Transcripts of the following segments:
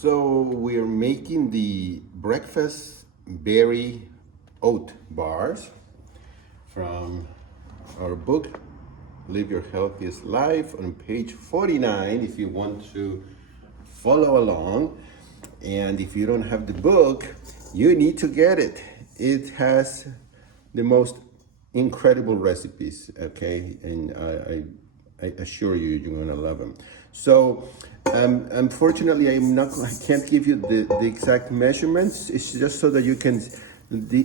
So we're making the breakfast berry oat bars from our book, Live Your Healthiest Life, on page 49 if you want to follow along. And if you don't have the book, you need to get it. It has the most incredible recipes, okay? And I assure you, you're gonna love them. So, unfortunately, I can't give you the exact measurements. It's just so that you can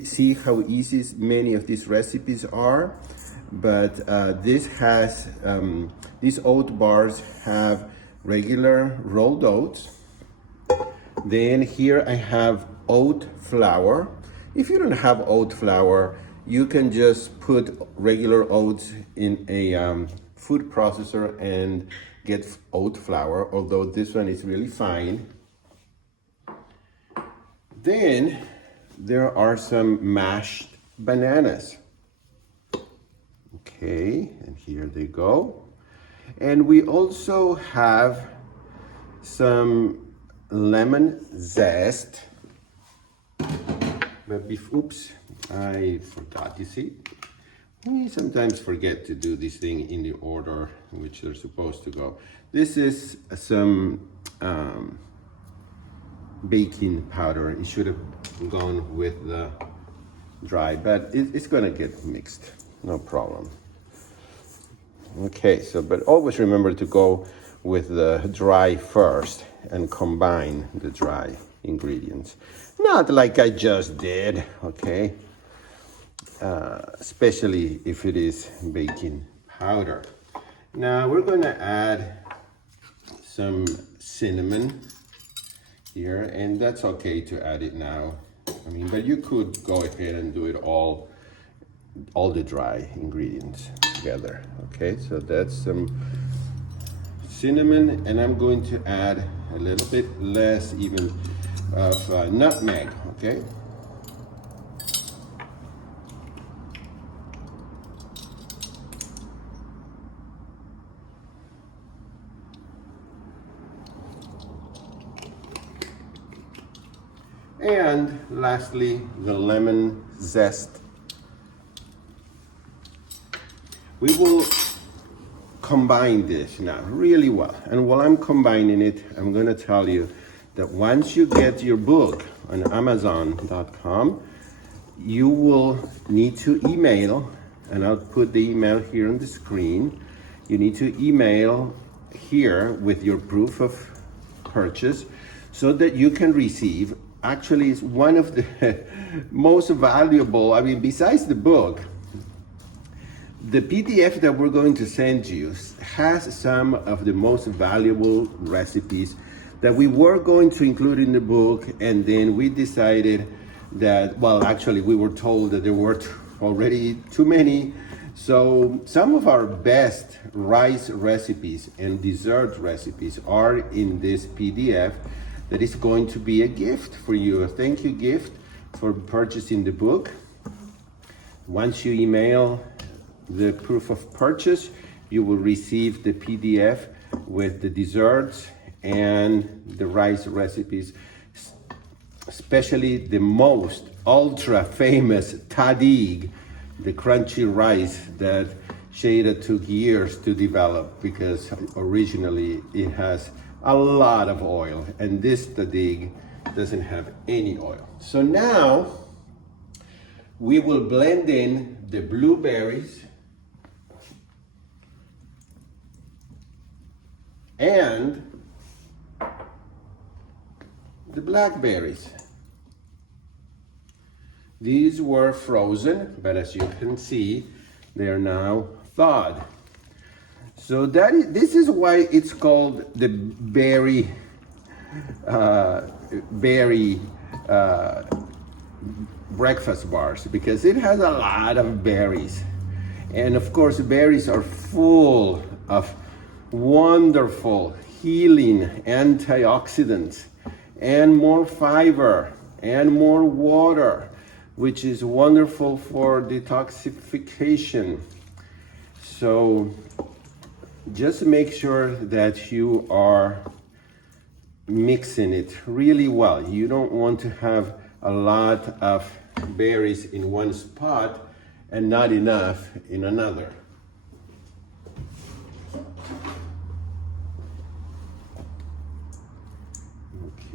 see how easy many of these recipes are. But these oat bars have regular rolled oats. Then here I have oat flour. If you don't have oat flour, you can just put regular oats in a food processor and get oat flour, although this one is really fine. Then there are some mashed bananas. Okay, and here they go. And we also have some lemon zest. But oops, I forgot, you see? We sometimes forget to do this thing in the order in which they're supposed to go. This is some baking powder. It should have gone with the dry, but it's gonna get mixed, no problem. Okay, but always remember to go with the dry first and combine the dry ingredients. Not like I just did, okay? Especially if it is baking powder. Now we're gonna add some cinnamon here, and that's okay to add it now. I mean, but you could go ahead and do it all the dry ingredients together, okay? So that's some cinnamon, and I'm going to add a little bit less even of nutmeg, okay? And lastly, the lemon zest. We will combine this now really well. And while I'm combining it, I'm gonna tell you that once you get your book on Amazon.com, you will need to email, and I'll put the email here on the screen. You need to email here with your proof of purchase so that you can receive, actually it's one of the most valuable, I mean, besides the book, the PDF that we're going to send you has some of the most valuable recipes that we were going to include in the book, and then we decided that, well, actually we were told that there were already too many. So some of our best rice recipes and dessert recipes are in this PDF that is going to be a gift for you, a thank you gift for purchasing the book. Once you email the proof of purchase, you will receive the PDF with the desserts and the rice recipes, especially the most ultra famous tadig, the crunchy rice that Shada took years to develop because originally it has a lot of oil, and this tadig doesn't have any oil. So now we will blend in the blueberries and the blackberries. These were frozen, but as you can see, they are now thawed. So this is why it's called the berry breakfast bars, because it has a lot of berries. And of course, berries are full of wonderful healing antioxidants and more fiber and more water, which is wonderful for detoxification. So just make sure that you are mixing it really well. You don't want to have a lot of berries in one spot and not enough in another.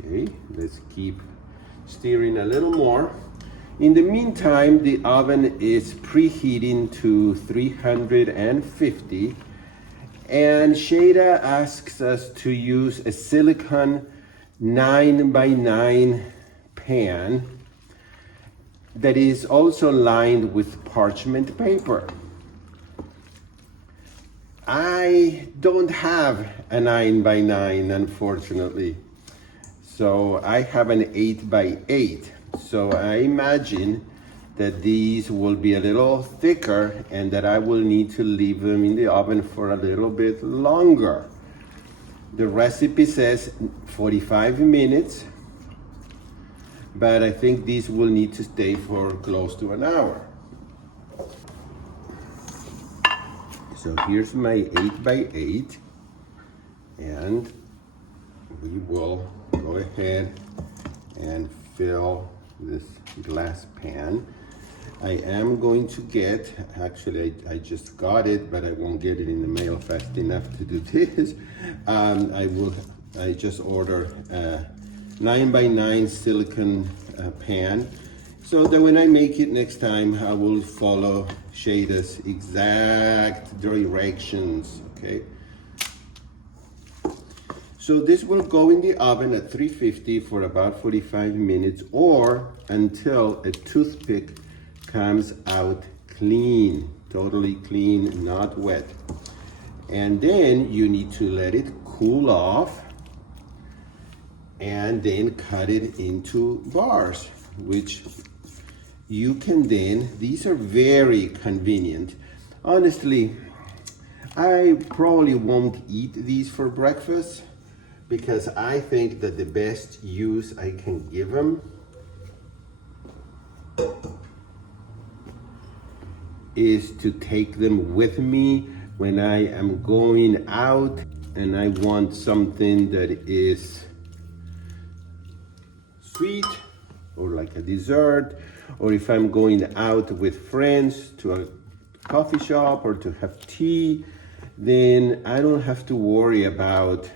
Okay, let's keep stirring a little more. In the meantime, the oven is preheating to 350, and Shada asks us to use a silicone 9x9 pan that is also lined with parchment paper. I don't have a 9x9, unfortunately. So I have an 8x8. So I imagine that these will be a little thicker and that I will need to leave them in the oven for a little bit longer. The recipe says 45 minutes, but I think these will need to stay for close to an hour. So here's my 8x8, and we will go ahead and fill this glass pan. I am going to get, actually I just got it, but I won't get it in the mail fast enough to do this. I just ordered a 9x9 silicone pan, so that when I make it next time, I will follow Shada's exact directions, okay? So this will go in the oven at 350 for about 45 minutes, or until a toothpick comes out clean, totally clean, not wet. And then you need to let it cool off and then cut it into bars, which you can then, these are very convenient. Honestly, I probably won't eat these for breakfast because I think that the best use I can give them is to take them with me when I am going out and I want something that is sweet or like a dessert, or if I'm going out with friends to a coffee shop or to have tea, then I don't have to worry about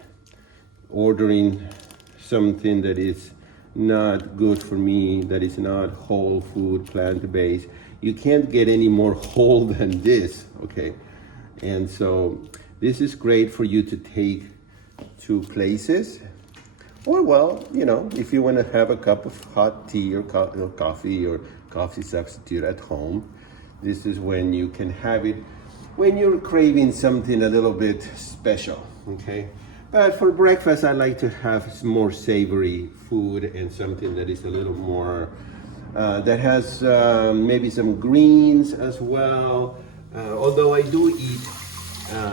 ordering something that is not good for me, that is not whole food, plant-based. You can't get any more whole than this, okay? And so this is great for you to take to places. Or, well, you know, if you want to have a cup of hot tea or coffee or coffee substitute at home, this is when you can have it when you're craving something a little bit special, okay? But for breakfast, I like to have some more savory food and something that is a little more, that has maybe some greens as well. Although I do eat,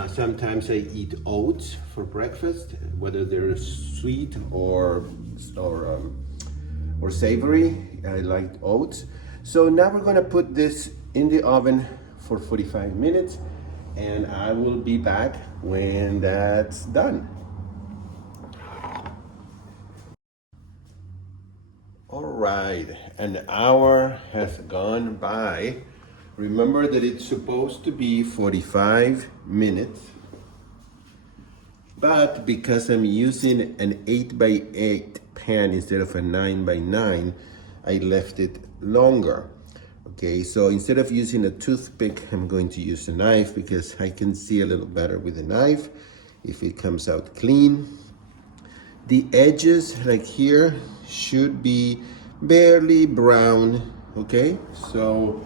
sometimes I eat oats for breakfast, whether they're sweet or savory. I like oats. So now we're gonna put this in the oven for 45 minutes, and I will be back when that's done. All right, an hour has gone by. Remember that it's supposed to be 45 minutes, but because I'm using an 8x8 pan instead of a 9x9, I left it longer. Okay, so instead of using a toothpick, I'm going to use a knife because I can see a little better with a knife if it comes out clean. The edges, like here, should be barely brown, okay? So,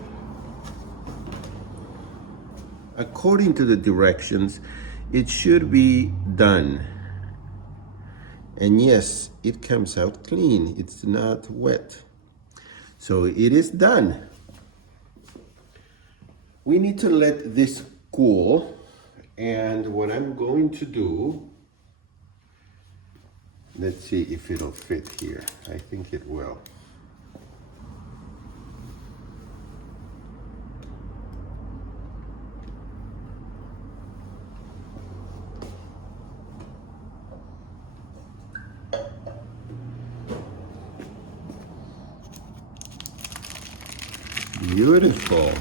according to the directions, it should be done. And yes, it comes out clean. It's not wet. So it is done. We need to let this cool. And what I'm going to do, let's see if it'll fit here. I think it will. Beautiful.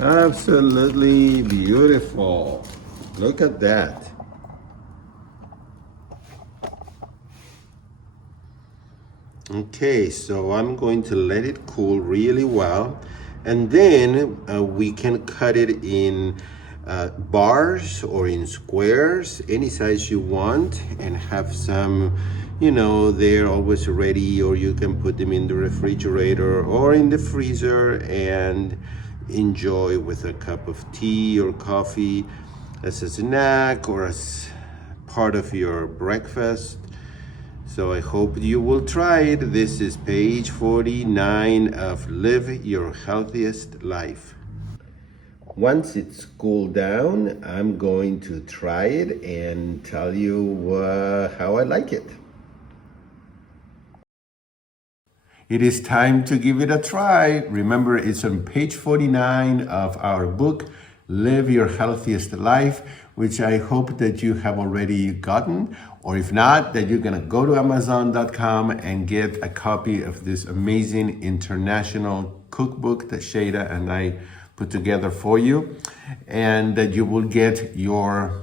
Absolutely beautiful. Look at that. Okay, so I'm going to let it cool really well, and then we can cut it in bars or in squares, any size you want, and have some, they're always ready, or you can put them in the refrigerator or in the freezer and enjoy with a cup of tea or coffee as a snack or as part of your breakfast. So I hope you will try it. This is page 49 of Live Your Healthiest Life. Once it's cooled down, I'm going to try it and tell you how I like it. It is time to give it a try. Remember, it's on page 49 of our book, Live Your Healthiest Life, which I hope that you have already gotten, or if not, that you're gonna go to Amazon.com and get a copy of this amazing international cookbook that Shada and I put together for you, and that you will get your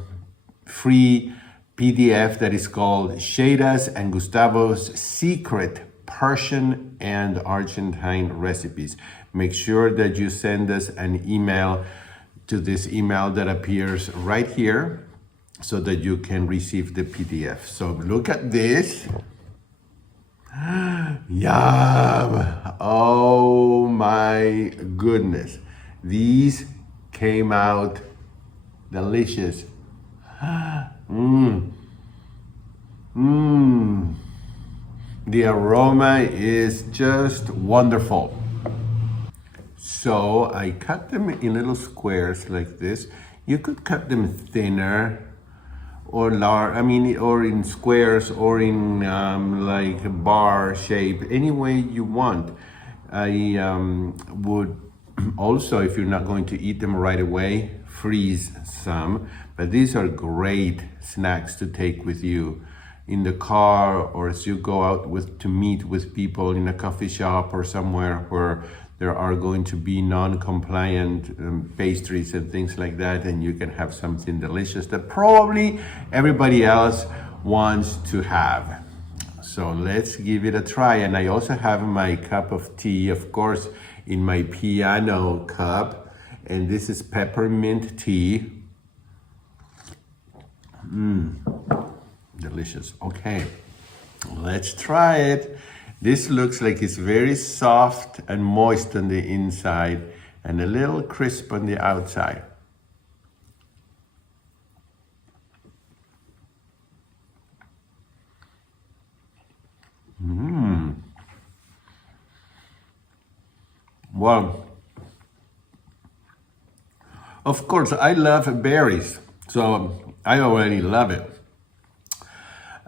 free PDF that is called Shada's and Gustavo's Secret Persian and Argentine Recipes. Make sure that you send us an email to this email that appears right here so that you can receive the PDF. So look at this. Yum! Oh my goodness. These came out delicious. The aroma is just wonderful. So I cut them in little squares like this. You could cut them thinner or large, or in squares or in like a bar shape, any way you want. I would also, if you're not going to eat them right away, freeze some. But these are great snacks to take with you in the car, or as you go out to meet with people in a coffee shop or somewhere where there are going to be non-compliant pastries and things like that, and you can have something delicious that probably everybody else wants to have. So let's give it a try. And I also have my cup of tea, of course, in my piano cup, and this is peppermint tea. Delicious. Okay, let's try it. This looks like it's very soft and moist on the inside and a little crisp on the outside. Well, of course, I love berries, so I already love it.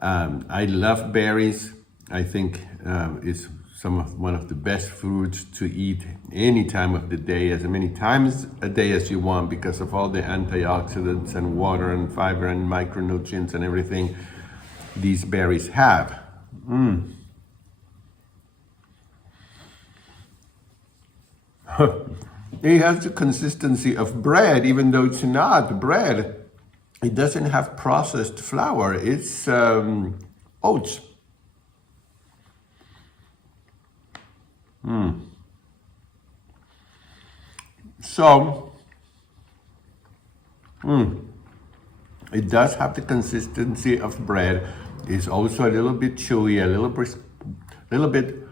I love berries. I think it's one of the best foods to eat any time of the day, as many times a day as you want, because of all the antioxidants and water and fiber and micronutrients and everything these berries have. It has the consistency of bread, even though it's not bread. It doesn't have processed flour. It's oats. So, it does have the consistency of bread. It's also a little bit chewy, a little bit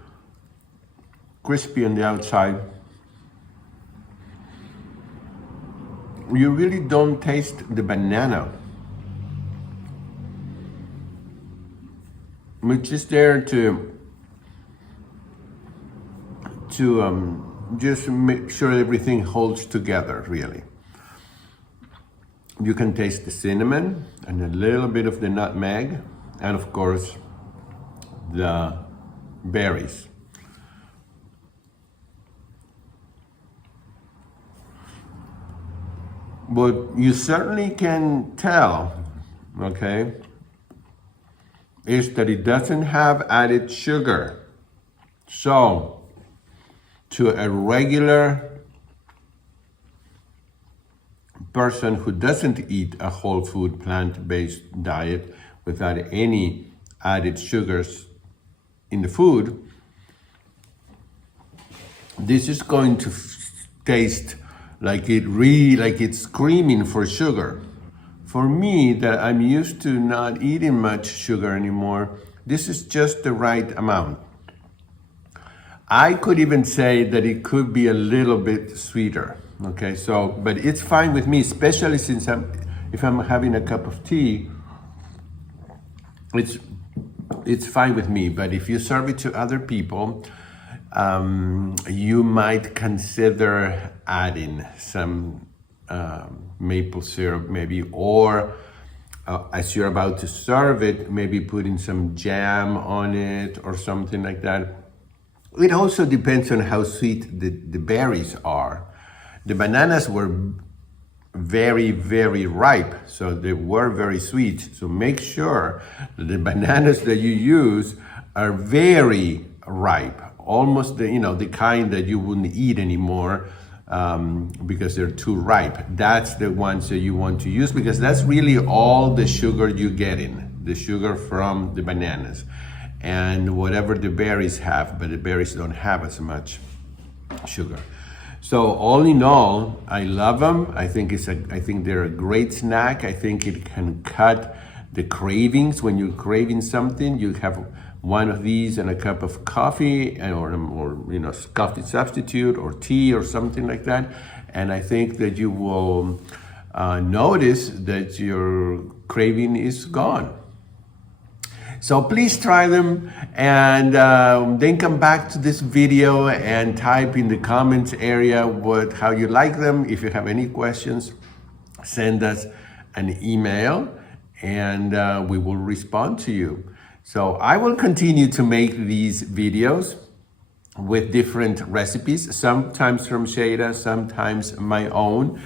crispy on the outside. You really don't taste the banana, which is there to just make sure everything holds together, really. You can taste the cinnamon and a little bit of the nutmeg, and of course, the berries. What you certainly can tell, okay, is that it doesn't have added sugar. So, to a regular person who doesn't eat a whole food plant-based diet without any added sugars in the food, this is going to taste like it's screaming for sugar. For me, that I'm used to not eating much sugar anymore, this is just the right amount. I could even say that it could be a little bit sweeter. Okay, so, but it's fine with me, especially since if I'm having a cup of tea, it's fine with me. But if you serve it to other people, you might consider adding some maple syrup maybe, or as you're about to serve it, maybe putting some jam on it or something like that. It also depends on how sweet the berries are. The bananas were very, very ripe, so they were very sweet. So make sure that the bananas that you use are very ripe, almost the kind that you wouldn't eat anymore because they're too ripe. That's the ones that you want to use, because that's really all the sugar you get in, the sugar from the bananas and whatever the berries have, but the berries don't have as much sugar. So all in all, I love them. I think they're a great snack. I think it can cut the cravings. When you're craving something, you have one of these and a cup of coffee, or coffee substitute or tea or something like that. And I think that you will notice that your craving is gone. So please try them, and then come back to this video and type in the comments area how you like them. If you have any questions, send us an email and we will respond to you. So I will continue to make these videos with different recipes, sometimes from Shada, sometimes my own.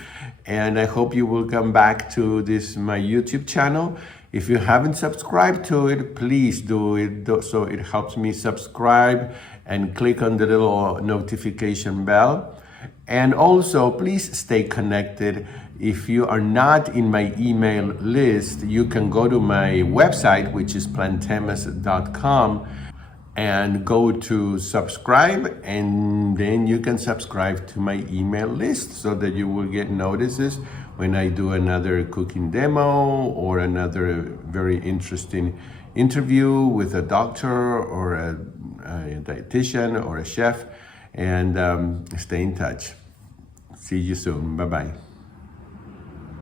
And I hope you will come back to my YouTube channel. If you haven't subscribed to it, please do it, so it helps me subscribe, and click on the little notification bell. And also, please stay connected. If you are not in my email list, you can go to my website, which is plantemas.com, and go to subscribe, and then you can subscribe to my email list so that you will get notices when I do another cooking demo or another very interesting interview with a doctor or a dietitian or a chef. And stay in touch. See you soon. Bye-bye.